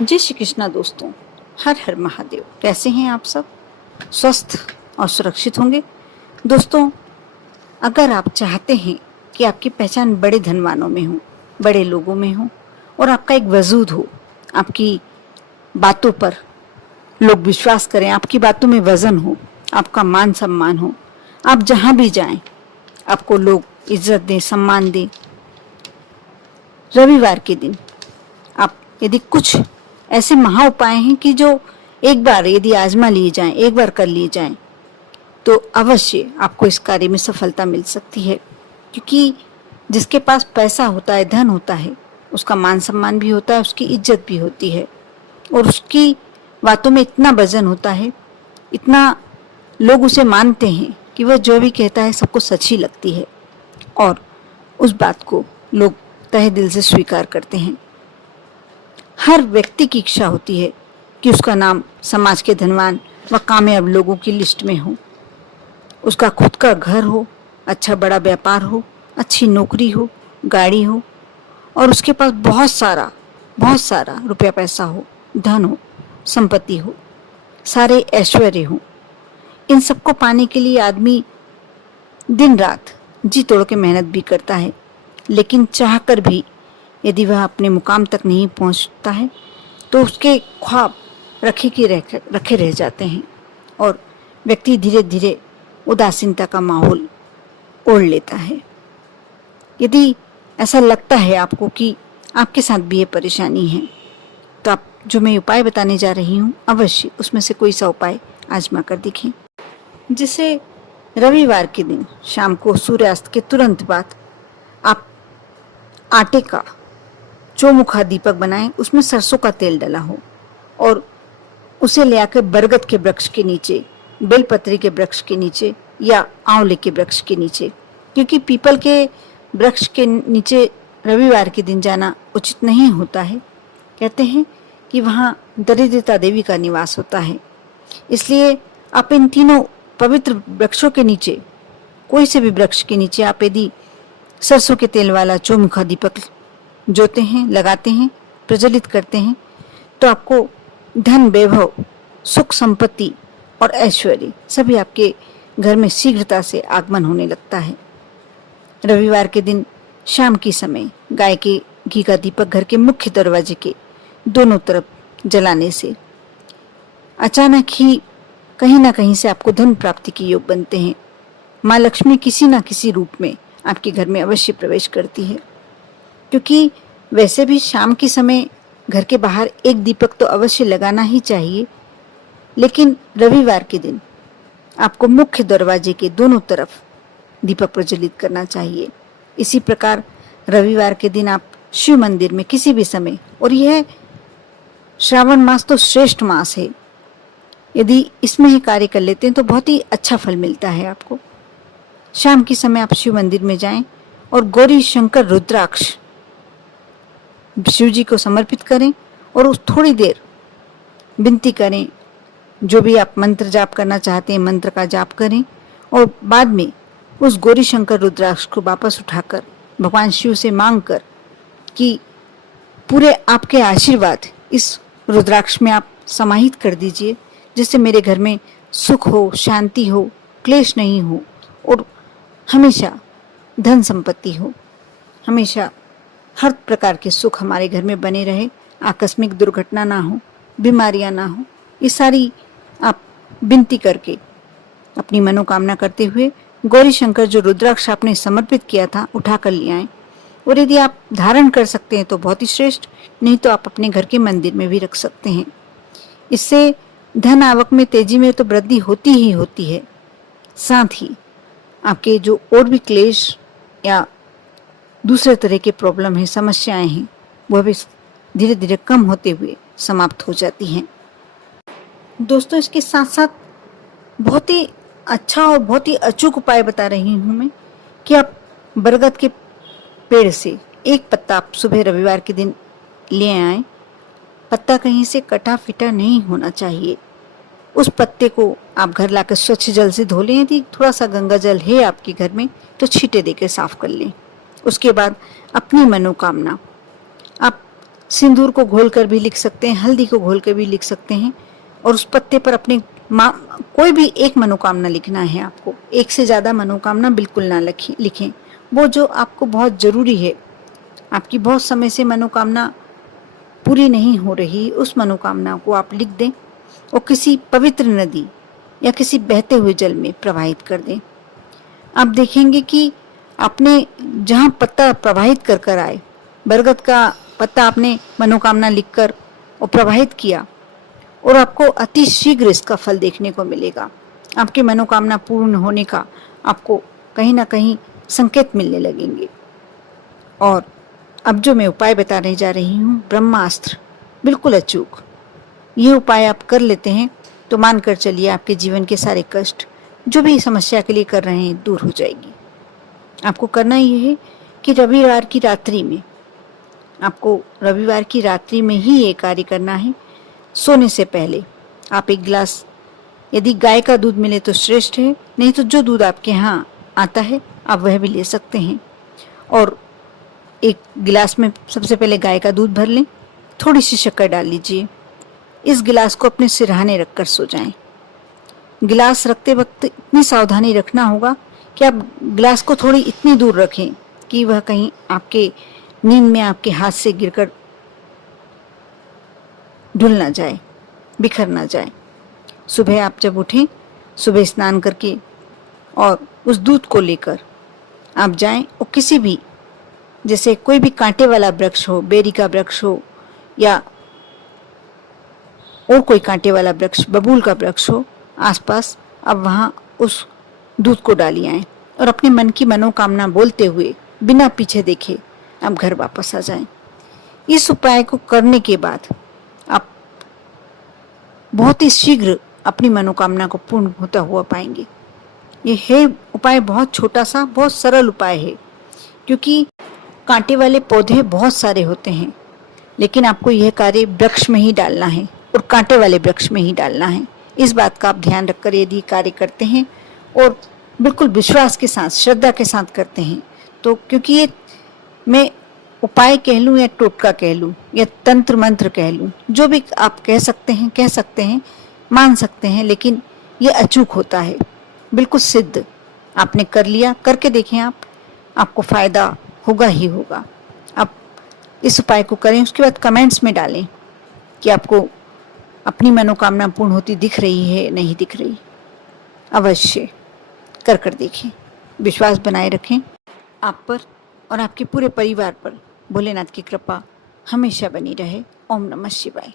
जय श्री कृष्णा दोस्तों। हर हर महादेव। कैसे हैं आप सब? स्वस्थ और सुरक्षित होंगे। दोस्तों, अगर आप चाहते हैं कि आपकी पहचान बड़े धनवानों में हो, बड़े लोगों में हो और आपका एक वजूद हो, आपकी बातों पर लोग विश्वास करें, आपकी बातों में वजन हो, आपका मान सम्मान हो, आप जहां भी जाएं आपको लोग इज्जत दें, सम्मान दें, रविवार के दिन आप यदि कुछ ऐसे महा उपाय हैं कि जो एक बार यदि आजमा लिए जाएं, एक बार कर लिए जाएं, तो अवश्य आपको इस कार्य में सफलता मिल सकती है। क्योंकि जिसके पास पैसा होता है, धन होता है, उसका मान सम्मान भी होता है, उसकी इज्जत भी होती है और उसकी बातों में इतना वजन होता है, इतना लोग उसे मानते हैं कि वह जो भी कहता है सबको सच ही लगती है और उस बात को लोग तहे दिल से स्वीकार करते हैं। हर व्यक्ति की इच्छा होती है कि उसका नाम समाज के धनवान व कामयाब लोगों की लिस्ट में हो, उसका खुद का घर हो, अच्छा बड़ा व्यापार हो, अच्छी नौकरी हो, गाड़ी हो और उसके पास बहुत सारा रुपया पैसा हो, धन हो, संपत्ति हो, सारे ऐश्वर्य हो। इन सबको पाने के लिए आदमी दिन रात जी तोड़ के मेहनत भी करता है, लेकिन चाहकर भी यदि वह अपने मुकाम तक नहीं पहुंचता है तो उसके ख्वाब रखे रह जाते हैं और व्यक्ति धीरे धीरे उदासीनता का माहौल ओढ़ लेता है। यदि ऐसा लगता है आपको कि आपके साथ भी ये परेशानी है, तो आप जो मैं उपाय बताने जा रही हूँ, अवश्य उसमें से कोई सा उपाय आजमा कर देखें। जिसे रविवार के दिन शाम को सूर्यास्त के तुरंत बाद आप आटे का चौमुखा दीपक बनाएं, उसमें सरसों का तेल डला हो और उसे ले आकर बरगद के वृक्ष के नीचे, बेलपत्री के वृक्ष के नीचे या आंवले के वृक्ष के नीचे, क्योंकि पीपल के वृक्ष के नीचे रविवार के दिन जाना उचित नहीं होता है। कहते हैं कि वहाँ दरिद्रता देवी का निवास होता है। इसलिए आप इन तीनों पवित्र वृक्षों के नीचे, कोई से भी वृक्ष के नीचे आप यदि सरसों के तेल वाला चौमुखा दीपक जोते हैं, लगाते हैं, प्रज्वलित करते हैं, तो आपको धन, वैभव, सुख, संपत्ति और ऐश्वर्य सभी आपके घर में शीघ्रता से आगमन होने लगता है। रविवार के दिन शाम के समय गाय के घी का दीपक घर के मुख्य दरवाजे के दोनों तरफ जलाने से अचानक ही कहीं ना कहीं से आपको धन प्राप्ति के योग बनते हैं। माँ लक्ष्मी किसी न किसी रूप में आपके घर में अवश्य प्रवेश करती है, क्योंकि वैसे भी शाम के समय घर के बाहर एक दीपक तो अवश्य लगाना ही चाहिए, लेकिन रविवार के दिन आपको मुख्य दरवाजे के दोनों तरफ दीपक प्रज्वलित करना चाहिए। इसी प्रकार रविवार के दिन आप शिव मंदिर में किसी भी समय, और यह श्रावण मास तो श्रेष्ठ मास है, यदि इसमें ही कार्य कर लेते हैं तो बहुत ही अच्छा फल मिलता है आपको। शाम के समय आप शिव मंदिर में जाएं और गौरी शंकर रुद्राक्ष शिव जी को समर्पित करें और उस थोड़ी देर विनती करें, जो भी आप मंत्र जाप करना चाहते हैं मंत्र का जाप करें और बाद में उस गौरी शंकर रुद्राक्ष को वापस उठाकर भगवान शिव से मांग कर कि पूरे आपके आशीर्वाद इस रुद्राक्ष में आप समाहित कर दीजिए, जिससे मेरे घर में सुख हो, शांति हो, क्लेश नहीं हो और हमेशा धन संपत्ति हो, हमेशा हर प्रकार के सुख हमारे घर में बने रहे, आकस्मिक दुर्घटना ना हो, बीमारियां ना हो। ये सारी आप विनती करके अपनी मनोकामना करते हुए गौरी शंकर जो रुद्राक्ष आपने समर्पित किया था उठा कर ले आएं, और यदि आप धारण कर सकते हैं तो बहुत ही श्रेष्ठ, नहीं तो आप अपने घर के मंदिर में भी रख सकते हैं। इससे धन आवक में तेजी में तो वृद्धि होती ही होती है, साथ ही आपके जो और भी क्लेश या दूसरे तरह के प्रॉब्लम है, समस्याएं हैं, वह भी धीरे धीरे कम होते हुए समाप्त हो जाती हैं। दोस्तों, इसके साथ साथ बहुत ही अच्छा और बहुत ही अचूक उपाय बता रही हूँ मैं कि आप बरगद के पेड़ से एक पत्ता आप सुबह रविवार के दिन ले आएं। पत्ता कहीं से कटा फिटा नहीं होना चाहिए। उस पत्ते को आप घर लाकर स्वच्छ जल से धो लें, यदि थोड़ा सा गंगा जल है आपके घर में तो छींटे देकर साफ कर लें। उसके बाद अपनी मनोकामना आप सिंदूर को घोलकर भी लिख सकते हैं, हल्दी को घोलकर भी लिख सकते हैं, और उस पत्ते पर अपने कोई भी एक मनोकामना लिखना है आपको। एक से ज़्यादा मनोकामना बिल्कुल ना लिखें। वो जो आपको बहुत ज़रूरी है, आपकी बहुत समय से मनोकामना पूरी नहीं हो रही, उस मनोकामना को आप लिख दें और किसी पवित्र नदी या किसी बहते हुए जल में प्रवाहित कर दें। आप देखेंगे कि आपने जहाँ पत्ता प्रवाहित कर कर आए, बरगद का पत्ता आपने मनोकामना लिखकर और प्रवाहित किया, और आपको अति शीघ्र इसका फल देखने को मिलेगा। आपकी मनोकामना पूर्ण होने का आपको कहीं ना कहीं संकेत मिलने लगेंगे। और अब जो मैं उपाय बताने जा रही हूँ, ब्रह्मास्त्र, बिल्कुल अचूक। ये उपाय आप कर लेते हैं तो मानकर चलिए आपके जीवन के सारे कष्ट जो भी समस्या के लिए कर रहे हैं दूर हो जाएगी। आपको करना ये है कि रविवार की रात्रि में, आपको रविवार की रात्रि में ही ये कार्य करना है। सोने से पहले आप एक गिलास, यदि गाय का दूध मिले तो श्रेष्ठ है, नहीं तो जो दूध आपके यहाँ आता है आप वह भी ले सकते हैं। और एक गिलास में सबसे पहले गाय का दूध भर लें, थोड़ी सी शक्कर डाल लीजिए। इस गिलास को अपने सिरहाने रखकर सो जाएं। गिलास रखते वक्त इतनी सावधानी रखना होगा कि आप गिलास को थोड़ी इतनी दूर रखें कि वह कहीं आपके नींद में आपके हाथ से गिरकर ढुल ना जाए, बिखर ना जाए। सुबह आप जब उठें, सुबह स्नान करके और उस दूध को लेकर आप जाएं और किसी भी, जैसे कोई भी कांटे वाला वृक्ष हो, बेरी का वृक्ष हो या और कोई कांटे वाला वृक्ष, बबूल का वृक्ष हो आसपास, अब वहाँ उस दूध को डालिए आएं और अपने मन की मनोकामना बोलते हुए बिना पीछे देखे आप घर वापस आ जाएं। इस उपाय को करने के बाद आप बहुत ही शीघ्र अपनी मनोकामना को पूर्ण होता हुआ पाएंगे। ये है उपाय बहुत छोटा सा, बहुत सरल उपाय है, क्योंकि कांटे वाले पौधे बहुत सारे होते हैं, लेकिन आपको यह कार्य वृक्ष में ही डालना है और कांटे वाले वृक्ष में ही डालना है। इस बात का आप ध्यान रखकर यदि कार्य करते हैं और बिल्कुल विश्वास के साथ, श्रद्धा के साथ करते हैं, तो क्योंकि ये मैं उपाय कह लूँ या टोटका कह लूँ या तंत्र मंत्र कह लूँ, जो भी आप कह सकते हैं, मान सकते हैं, लेकिन ये अचूक होता है, बिल्कुल सिद्ध। आपने कर लिया, करके देखें आप, आपको फ़ायदा होगा ही होगा। आप इस उपाय को करें, उसके बाद कमेंट्स में डालें कि आपको अपनी मनोकामना पूर्ण होती दिख रही है, नहीं दिख रही। अवश्य कर देखें, विश्वास बनाए रखें। आप पर और आपके पूरे परिवार पर भोलेनाथ की कृपा हमेशा बनी रहे। ओम नमः शिवाय।